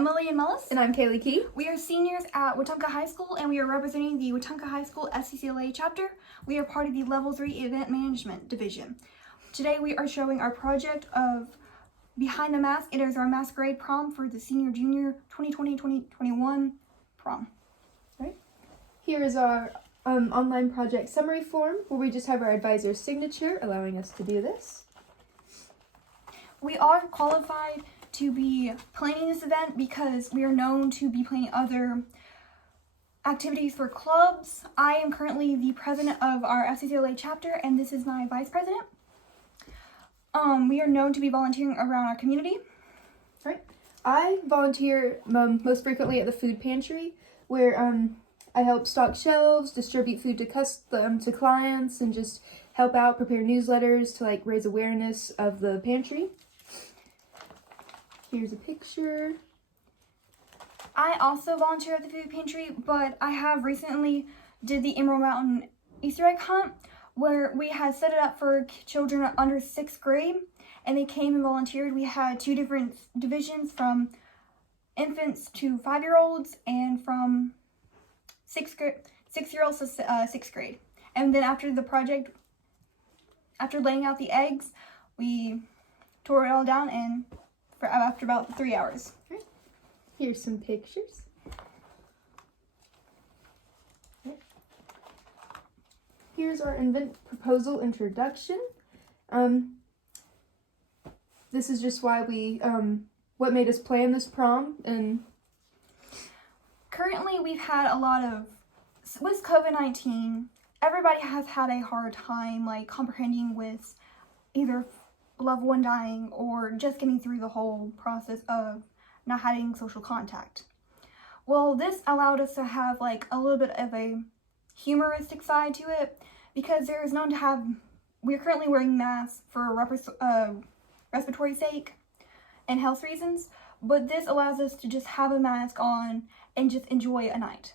I'm Lillian Mullis. And I'm Kayley. We are seniors at Wetumpka High School, and we are representing the Wetumpka High School FCCLA chapter. We are part of the Level 3 Event Management Division. Today we are showing our project of Behind the Mask. It is our masquerade prom for the senior-junior 2020-2021 prom. Right. Here is our online project summary form where we just have our advisor's signature allowing us to do this. We are qualified to be planning this event because we are known to be planning other activities for clubs. I am currently the president of our FCCLA chapter, and this is my vice president. We are known to be volunteering around our community. Right. I volunteer most frequently at the food pantry, where I help stock shelves, distribute food to clients, and just help out, prepare newsletters to raise awareness of the pantry. Here's a picture. I also volunteer at the food pantry, but I have recently did the Emerald Mountain Easter egg hunt, where we had set it up for children under 6th grade, and they came and volunteered. We had 2 different divisions, from infants to 5-year-olds, and from 6-year-olds to 6th grade. And then after the project, after laying out the eggs, we tore it all down and after about 3 hours. Right. Here's some pictures. Right. Here's our event proposal introduction. This is just why what made us plan this prom. And currently we've had a lot of, with COVID-19, everybody has had a hard time comprehending with either loved one dying or just getting through the whole process of not having social contact. Well, this allowed us to have a little bit of a humoristic side to it, because there is known to have, we're currently wearing masks for respiratory sake and health reasons, but this allows us to just have a mask on and just enjoy a night.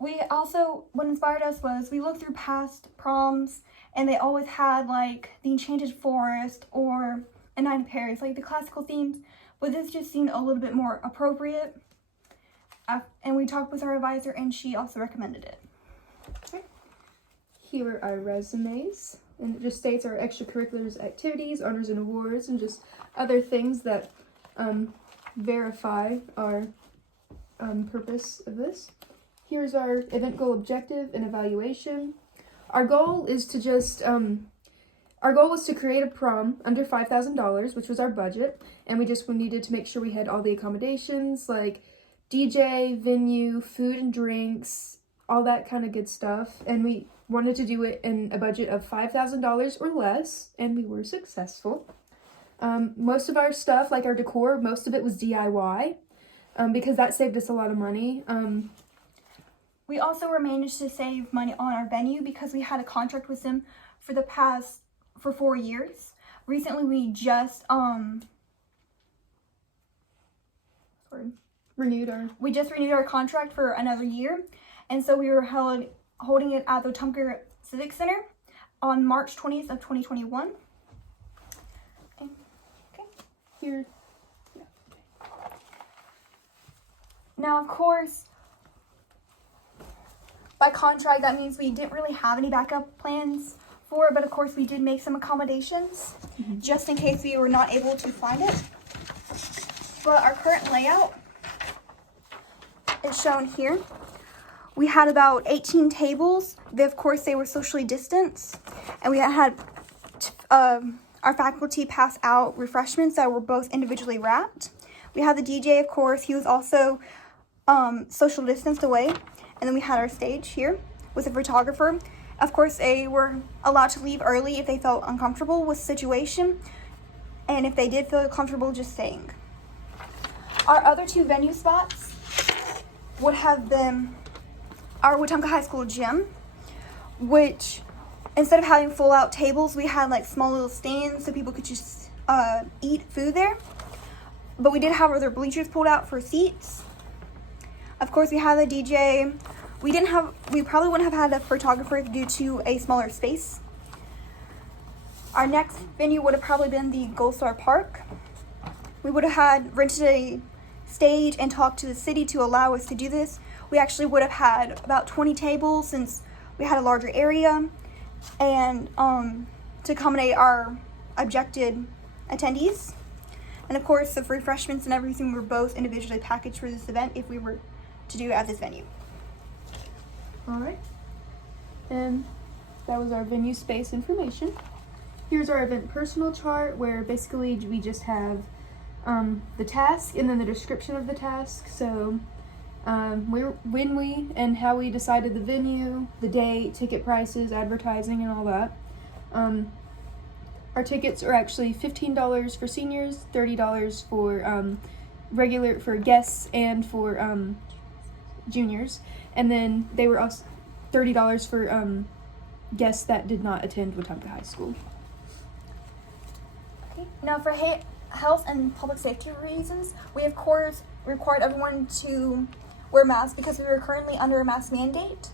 We also, what inspired us was we looked through past proms, and they always had the Enchanted Forest or A Night in Paris, the classical themes, but this just seemed a little bit more appropriate. And we talked with our advisor, and she also recommended it. Okay. Here are our resumes, and it just states our extracurriculars activities, honors and awards, and just other things that verify our purpose of this. Here's our event goal, objective, and evaluation. Our goal is to our goal was to create a prom under $5,000, which was our budget, and we needed to make sure we had all the accommodations, like DJ, venue, food and drinks, all that kind of good stuff, and we wanted to do it in a budget of $5,000 or less, and we were successful. Most of our stuff, our decor, most of it was DIY, because that saved us a lot of money. We also managed to save money on our venue because we had a contract with them for 4 years. Recently, we just renewed our contract for another year, and so we were holding it at the Wetumpka Civic Center on March 20th of 2021. Okay. Here. Now, of course, by contract, that means we didn't really have any backup plans for it, but of course we did make some accommodations just in case we were not able to find it. But our current layout is shown here. We had about 18 tables. Of course, they were socially distanced, and we had our faculty pass out refreshments that were both individually wrapped. We had the DJ, of course. He was also social distanced away. And then we had our stage here with a photographer. Of course, they were allowed to leave early if they felt uncomfortable with the situation, and if they did feel comfortable just staying. Our other 2 venue spots would have been our Wetumpka High School gym, which instead of having full out tables, we had small little stands so people could just eat food there. But we did have other bleachers pulled out for seats. Of course, we had the DJ. We probably wouldn't have had a photographer due to a smaller space. Our next venue would have probably been the Gold Star Park. We would have had rented a stayed and talked to the city to allow us to do this, we actually would have had about 20 tables since we had a larger area, and to accommodate our objected attendees. And of course, the refreshments and everything were both individually packaged for this event if we were to do it at this venue. All right. And that was our venue space information. Here's our event personal chart, where basically we just have the task and then the description of the task. So when we and how we decided the venue, the date, ticket prices, advertising, and all that. Our tickets are actually $15 for seniors, $30 for regular for guests and for juniors, and then they were also $30 for guests that did not attend Wetumpka High School. Okay. Now, for health and public safety reasons, we of course required everyone to wear masks because we were currently under a mask mandate.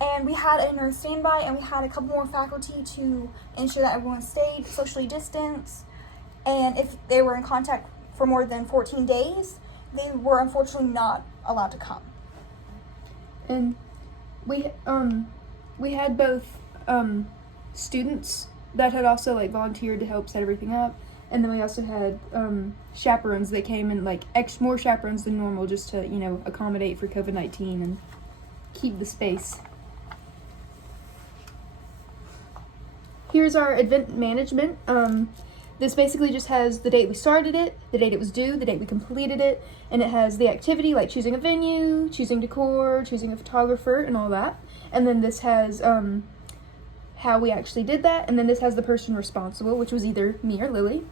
And we had a nurse standby, and we had a couple more faculty to ensure that everyone stayed socially distanced. And if they were in contact for more than 14 days, they were unfortunately not allowed to come. And we had both students that had also like volunteered to help set everything up, and then we also had chaperones that came in, like more chaperones than normal, just to accommodate for COVID-19 and keep the space. Here's our event management. This basically just has the date we started it, the date it was due, the date we completed it, and it has the activity like choosing a venue, choosing decor, choosing a photographer, and all that. And then this has how we actually did that, and then this has the person responsible, which was either me or Lily.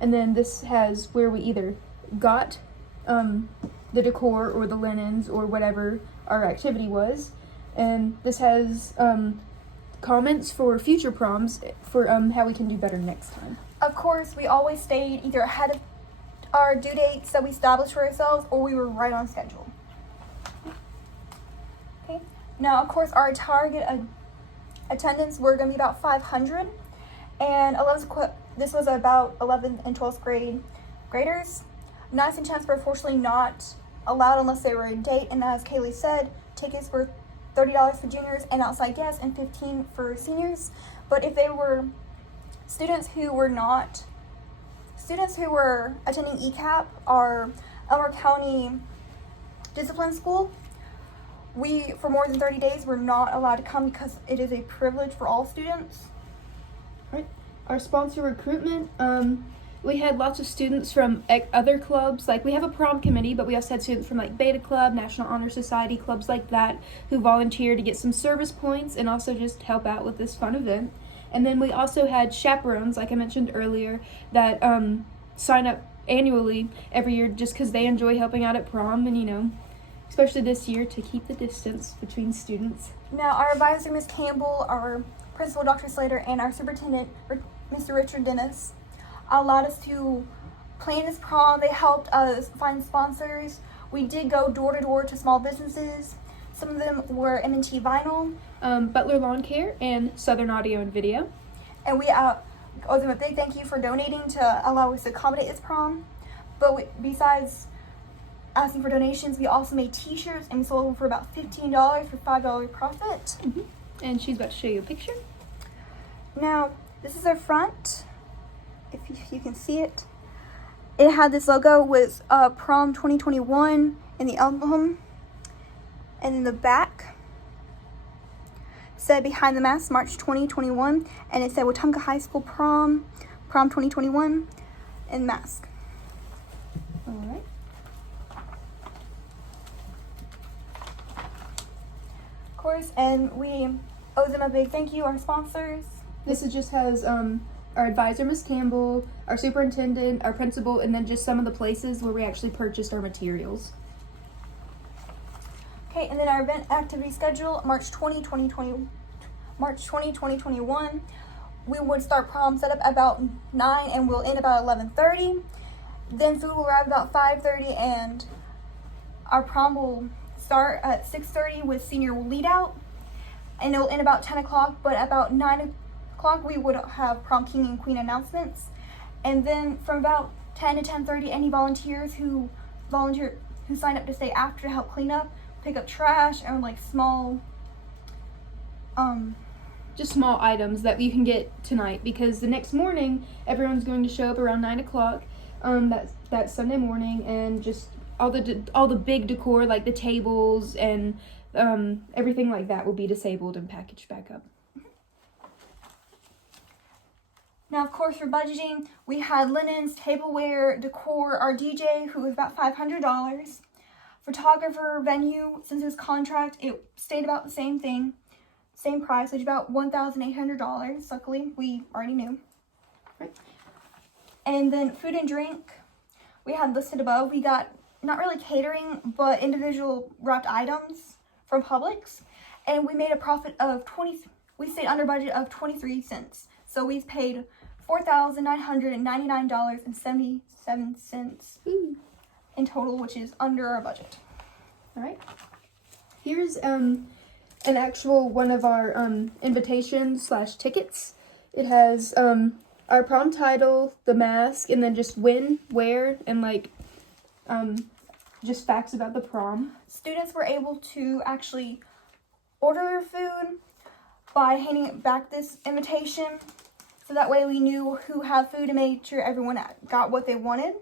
And then this has where we either got the decor or the linens or whatever our activity was. And this has comments for future proms for how we can do better next time. Of course, we always stayed either ahead of our due dates that we established for ourselves, or we were right on schedule. Okay. Now, of course, our target attendance were going to be about 500, and this was about 11th and 12th grade graders. Nice and chance were unfortunately not allowed unless they were in date, and as Kayley said, tickets were $30 for juniors and outside guests, and $15 for seniors. But if they were students who were attending ECAP, our Elmer County Discipline School, we, for more than 30 days, were not allowed to come because it is a privilege for all students. Right. Our sponsor recruitment, we had lots of students from other clubs. Like, we have a prom committee, but we also had students from like Beta Club, National Honor Society, clubs like that, who volunteered to get some service points and also just help out with this fun event. And then we also had chaperones, like I mentioned earlier, that sign up annually every year just because they enjoy helping out at prom, and especially this year, to keep the distance between students. Now, our advisor, Ms. Campbell, our principal, Dr. Slater, and our superintendent, Mr. Richard Dennis, allowed us to plan this prom. They helped us find sponsors. We did go door to door to small businesses. Some of them were M&T Vinyl, Butler Lawn Care, and Southern Audio and Video. And we owe them a big thank you for donating to allow us to accommodate this prom. But besides asking for donations, we also made t-shirts, and we sold them for about $15 for $5 profit. Mm-hmm. And she's about to show you a picture. Now, this is our front, if you can see it. It had this logo with prom 2021 in the album, and in the back said behind the mask, March 2021, and it said Wetumpka High School prom 2021 in mask. All right. Of course, and we owe them a big thank you, our sponsors. This just has our advisor, Ms. Campbell, our superintendent, our principal, and then just some of the places where we actually purchased our materials. Okay, and then our event activity schedule, March 20, 2021. We would start prom setup about 9 and we'll end about 11:30. Then food will arrive about 5:30, and our prom will start at 6:30 with senior lead out, and it will end about 10 o'clock, but about 9 o'clock we would have prom king and queen announcements. And then from about 10 to 10:30, any volunteers who volunteer who signed up to stay after to help clean up, pick up trash, and like small just small items that you can get tonight, because the next morning everyone's going to show up around 9 o'clock that Sunday morning, and just all the big decor like the tables and everything like that will be disabled and packaged back up. Now, of course, for budgeting, we had linens, tableware, decor, our DJ, who was about $500. Photographer, venue, since it was contract, it stayed about the same thing, same price, which is about $1,800. Luckily, we already knew. Right. And then food and drink, we had listed above. We got not really catering, but individual wrapped items from Publix, and we made a profit of we stayed under budget of 23 cents. So we've paid $4,999.77 in total, which is under our budget. All right. Here's an actual one of our invitations / tickets. It has our prom title, the mask, and then just when, where, and like just facts about the prom. Students were able to actually order their food by handing back this invitation. So that way we knew who had food and made sure everyone got what they wanted.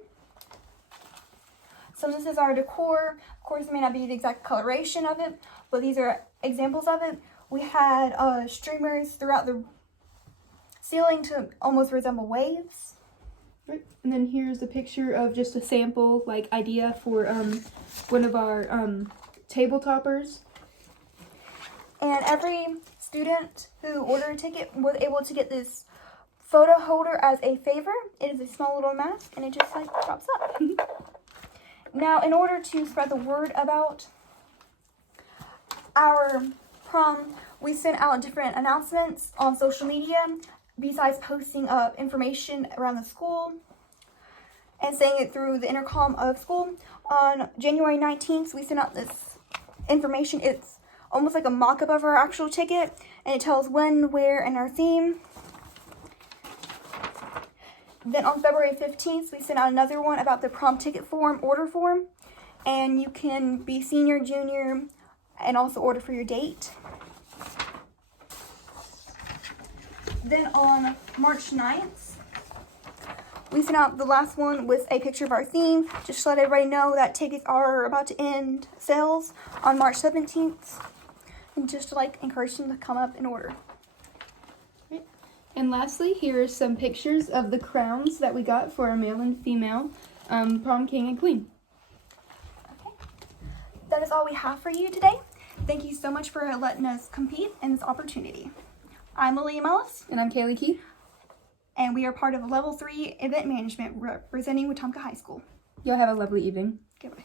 So this is our decor. Of course, it may not be the exact coloration of it, but these are examples of it. We had streamers throughout the ceiling to almost resemble waves. Right. And then here's a picture of just a sample like idea for one of our table toppers. And every student who ordered a ticket was able to get this photo holder as a favor. It is a small little mask, and it just like pops up. Now, in order to spread the word about our prom, we sent out different announcements on social media, besides posting information around the school and saying it through the intercom of school. On January 19th, we sent out this information. It's almost like a mock-up of our actual ticket, and it tells when, where, and our theme. Then on February 15th, we sent out another one about the prom ticket form, order form, and you can be senior, junior, and also order for your date. Then on March 9th, we sent out the last one with a picture of our theme, just to let everybody know that tickets are about to end sales on March 17th, and just to like encourage them to come up and order. And lastly, here are some pictures of the crowns that we got for our male and female prom king and queen. Okay. That is all we have for you today. Thank you so much for letting us compete in this opportunity. I'm Lillian Mullis. And I'm Kayley, and we are part of Level 3 Event Management representing Wetumpka High School. Y'all have a lovely evening. Goodbye.